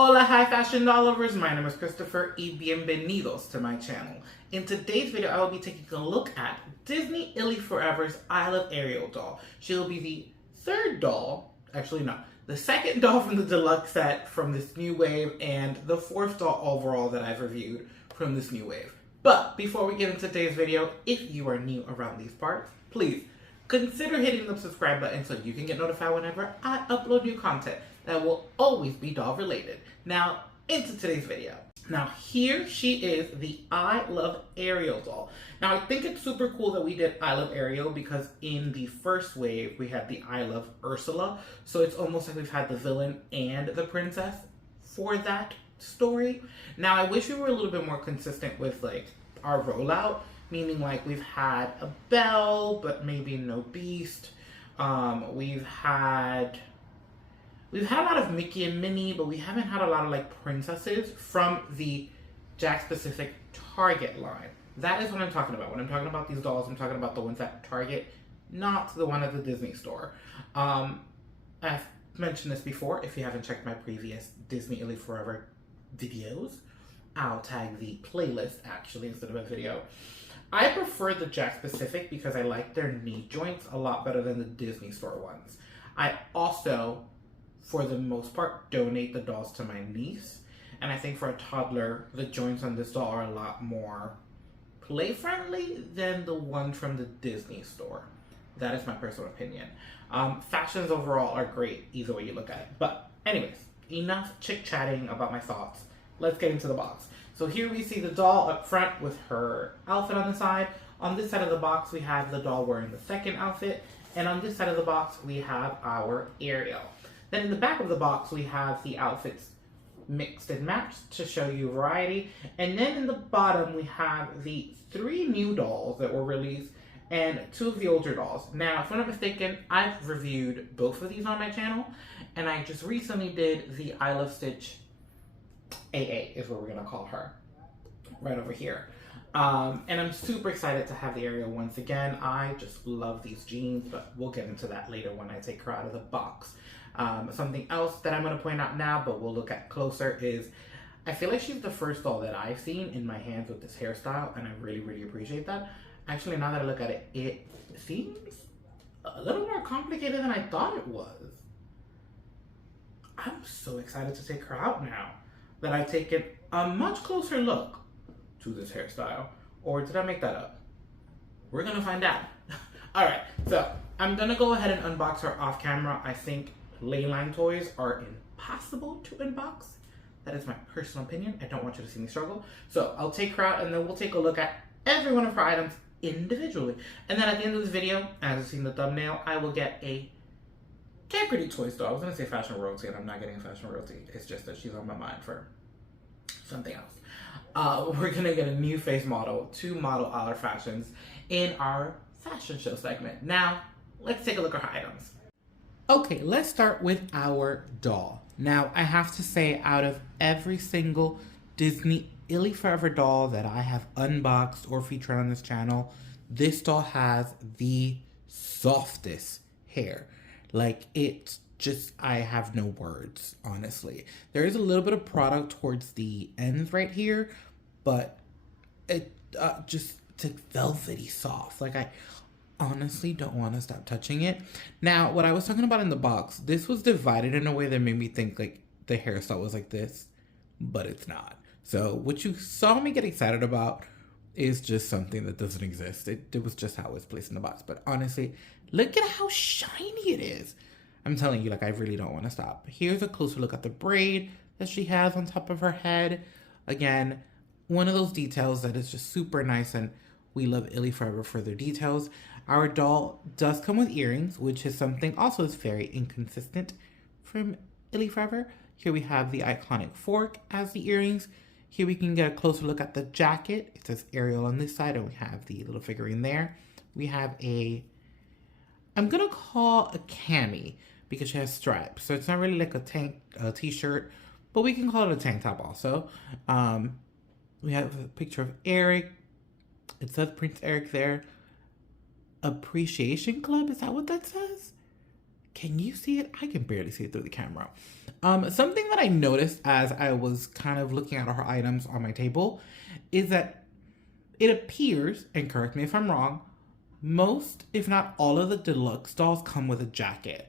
Hola, hi fashion doll lovers. My name is Christopher y bienvenidos to my channel. In today's video, I will be taking a look at Disney ILY Forever's I Love Ariel doll. She will be the third doll, actually no, the second doll from the deluxe set from this new wave and the fourth doll overall that I've reviewed from this new wave. But before we get into today's video, if you are new around these parts, please consider hitting the subscribe button so you can get notified whenever I upload new content that will always be doll related. Now, into today's video. Now, here she is, the I Love Ariel doll. Now, I think it's super cool that we did I Love Ariel because in the first wave, we had the I Love Ursula. So it's almost like we've had the villain and the princess for that story. Now, I wish we were a little bit more consistent with like our rollout, meaning like we've had a Belle, but maybe no Beast. We've had a lot of Mickey and Minnie, but we haven't had a lot of like princesses from the Jack specific Target line. That is what I'm talking about. When I'm talking about these dolls, I'm talking about the ones at Target, not the one at the Disney store. I've mentioned this before. If you haven't checked my previous Disney ILY Forever videos, I'll tag the playlist actually instead of a video. I prefer the Jack specific because I like their knee joints a lot better than the Disney store ones. I also, for the most part, donate the dolls to my niece. And I think for a toddler, the joints on this doll are a lot more play-friendly than the one from the Disney store. That is my personal opinion. Fashions overall are great, either way you look at it. But anyways, enough chit-chatting about my thoughts. Let's get into the box. So here we see the doll up front with her outfit on the side. On this side of the box, we have the doll wearing the second outfit. And on this side of the box, we have our Ariel. Then in the back of the box, we have the outfits mixed and matched to show you variety. And then in the bottom, we have the 3 new dolls that were released and 2 of the older dolls. Now, if I'm not mistaken, I've reviewed both of these on my channel. And I just recently did the I Love Stitch AA is what we're going to call her. Right over here. And I'm super excited to have the Ariel once again. I just love these jeans, but we'll get into that later when I take her out of the box. Something else that I'm going to point out now, but we'll look at closer, is I feel like she's the first doll that I've seen in my hands with this hairstyle, and I really, really appreciate that. Actually, now that I look at it, it seems a little more complicated than I thought it was. I'm so excited to take her out now that I've taken a much closer look to this hairstyle. Or did I make that up? We're gonna find out. All right, so I'm gonna go ahead and unbox her off camera. I think Leyline toys are impossible to unbox. That is my personal opinion. I don't want you to see me struggle. So I'll take her out and then we'll take a look at every one of her items individually. And then at the end of this video, as you've seen the thumbnail, I will get a Integrity Toy Store. I was gonna say Fashion Royalty, and I'm not getting Fashion Royalty. It's just that she's on my mind for something else. We're gonna get a new face model to model our fashions in our fashion show segment. Now, let's take a look at her items. Okay, let's start with our doll. Now, I have to say, out of every single Disney ILY Forever doll that I have unboxed or featured on this channel, this doll has the softest hair. Like, it's just, I have no words, honestly. There is a little bit of product towards the ends right here, but it just, it's like velvety soft. Like, I honestly don't want to stop touching it. Now, what I was talking about in the box, this was divided in a way that made me think like the hairstyle was like this, but it's not. So what you saw me get excited about is just something that doesn't exist. It was just how it was placed in the box. But honestly, look at how shiny it is. I'm telling you, like, I really don't want to stop. Here's a closer look at the braid that she has on top of her head. Again, one of those details that is just super nice, and we love ILY Forever for their details. Our doll does come with earrings, which is something also is very inconsistent from ILY Forever. Here we have the iconic fork as the earrings. Here we can get a closer look at the jacket. It says Ariel on this side, and we have the little figurine there. We have a, I'm gonna call a cami because she has stripes. So it's not really like a t-shirt, but we can call it a tank top also. We have a picture of Eric. It says Prince Eric there. Appreciation Club, is that what that says? Can you see it? I can barely see it through the camera. Something that I noticed as I was kind of looking at her items on my table is that it appears, and correct me if I'm wrong, most, if not all of the deluxe dolls come with a jacket.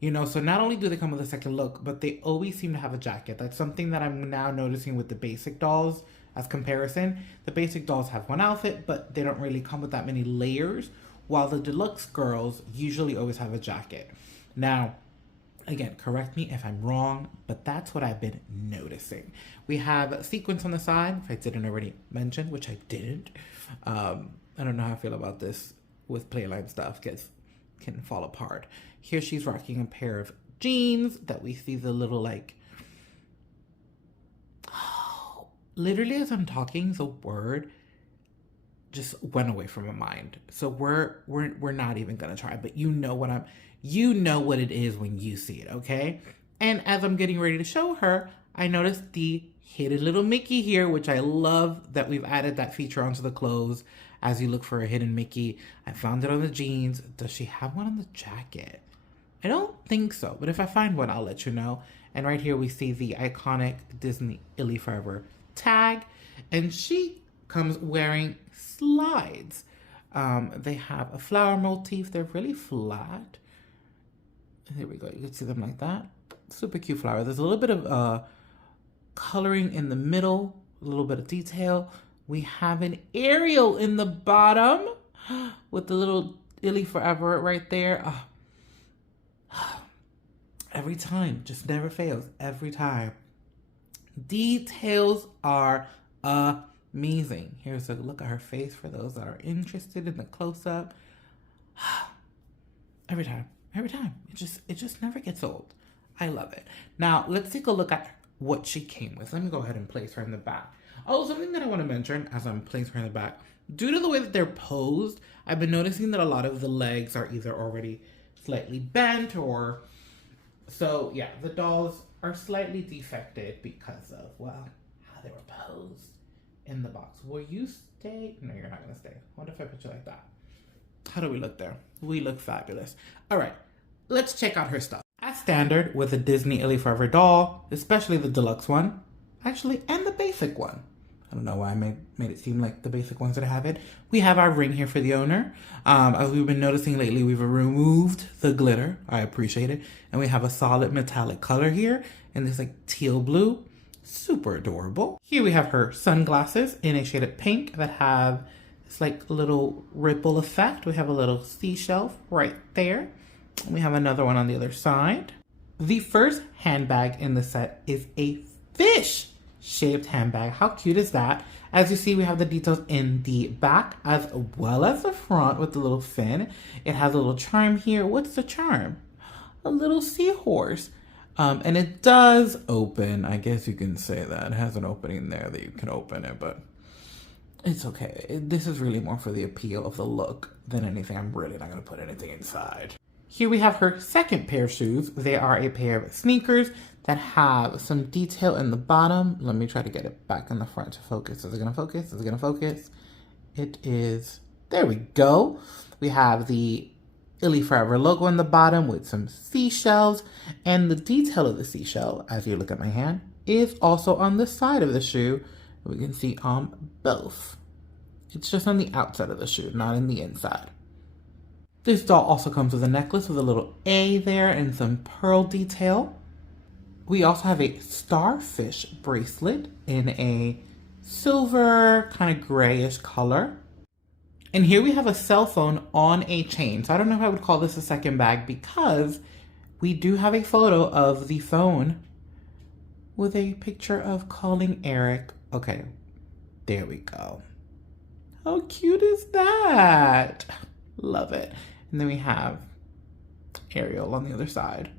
You know, so not only do they come with a second look, but they always seem to have a jacket. That's something that I'm now noticing with the basic dolls as comparison. The basic dolls have one outfit, but they don't really come with that many layers, while the deluxe girls usually always have a jacket. Now, again, correct me if I'm wrong, but that's what I've been noticing. We have sequins on the side, if I didn't already mention, which I didn't. I don't know how I feel about this with Playline stuff, because it can fall apart. Here she's rocking a pair of jeans that we see the little like, oh, literally as I'm talking, the word just went away from my mind. So we're not even gonna try, but you know what it is when you see it, okay? And as I'm getting ready to show her, I noticed the hidden little Mickey here, which I love that we've added that feature onto the clothes as you look for a hidden Mickey. I found it on the jeans. Does she have one on the jacket? I don't think so, but if I find one, I'll let you know. And right here we see the iconic Disney ILY Forever tag, and she comes wearing slides. They have a flower motif. They're really flat. There we go. You can see them like that. Super cute flower. There's a little bit of coloring in the middle, a little bit of detail. We have an Ariel in the bottom with the little ILY Forever right there. Every time, just never fails. Every time. Details are amazing. Here's a look at her face for those that are interested in the close-up. Every time. It just never gets old. I love it. Now, let's take a look at what she came with. Let me go ahead and place her in the back. Oh, something that I want to mention as I'm placing her in the back. Due to the way that they're posed, I've been noticing that a lot of the legs are either already slightly bent or... So, yeah, the dolls are slightly defected because of, well, how they were posed in the box. Will you stay? No, you're not going to stay. What if I put you like that? How do we look there? We look fabulous. All right, let's check out her stuff. As standard with a Disney ILY Forever doll, especially the deluxe one, actually, and the basic one. I don't know why I made it seem like the basic ones that have it. We have our ring here for the owner. As we've been noticing lately, we've removed the glitter. I appreciate it. And we have a solid metallic color here in this like teal blue. Super adorable. Here we have her sunglasses in a shaded pink that have this like little ripple effect. We have a little seashell right there. We have another one on the other side. The first handbag in the set is a fish shaped handbag. How cute is that? As you see, we have the details in the back as well as the front with the little fin. It has a little charm here. What's the charm? A little seahorse. And it does open. I guess you can say that. It has an opening there that you can open it, but it's okay. This is really more for the appeal of the look than anything. I'm really not going to put anything inside. Here we have her second pair of shoes. They are a pair of sneakers that have some detail in the bottom. Let me try to get it back in the front to focus. Is it going to focus? Is it going to focus? It is. There we go. We have the ILY Forever logo in the bottom with some seashells. And the detail of the seashell, as you look at my hand, is also on the side of the shoe. We can see on both. It's just on the outside of the shoe, not in the inside. This doll also comes with a necklace with a little A there and some pearl detail. We also have a starfish bracelet in a silver kind of grayish color. And here we have a cell phone on a chain. So I don't know if I would call this a second bag because we do have a photo of the phone with a picture of calling Eric. Okay, there we go. How cute is that? Love it. And then we have Ariel on the other side.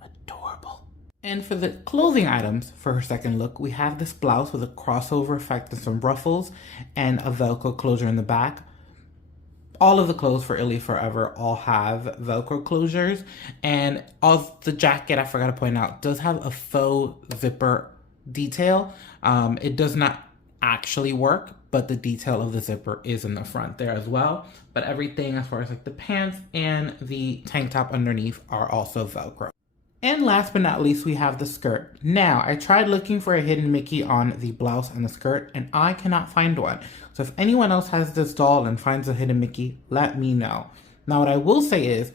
Adorable. And for the clothing items for her second look, we have this blouse with a crossover effect and some ruffles and a Velcro closure in the back. All of the clothes for ILY Forever all have Velcro closures. And all the jacket, I forgot to point out, does have a faux zipper detail. It does not actually work, but the detail of the zipper is in the front there as well. But everything as far as like the pants and the tank top underneath are also Velcro. And last but not least, we have the skirt. Now, I tried looking for a hidden Mickey on the blouse and the skirt, and I cannot find one. So if anyone else has this doll and finds a hidden Mickey, let me know. Now, what I will say is,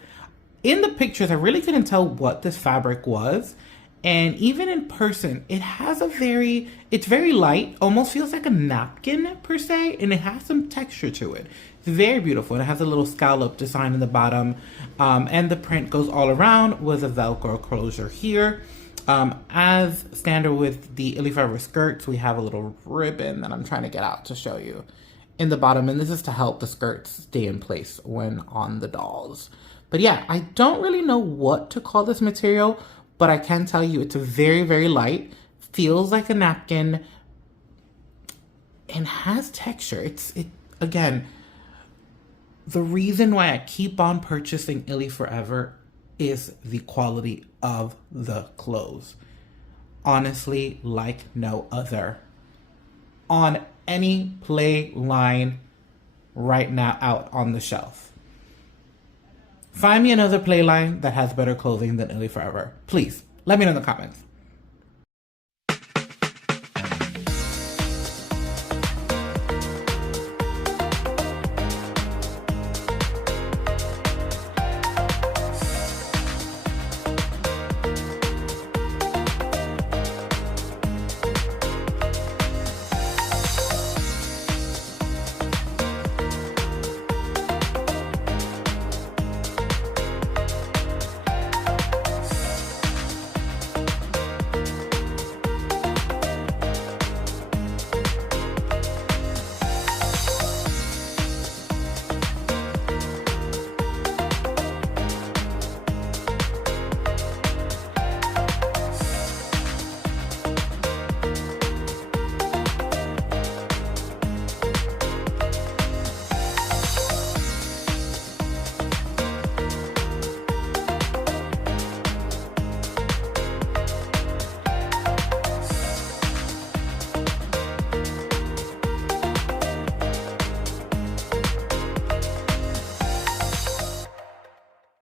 in the pictures, I really couldn't tell what this fabric was. And even in person, it has it's very light, almost feels like a napkin per se, and it has some texture to it. It's very beautiful. And it has a little scallop design in the bottom, and the print goes all around with a Velcro closure here. As standard with the ILY Forever skirts, we have a little ribbon that I'm trying to get out to show you in the bottom, and this is to help the skirts stay in place when on the dolls. But yeah, I don't really know what to call this material, but I can tell you it's a very, very light, feels like a napkin, and has texture. Again, the reason why I keep on purchasing ILY Forever is the quality of the clothes. Honestly, like no other. On any play line right now out on the shelf. Find me another play line that has better clothing than ILY Forever. Please, let me know in the comments.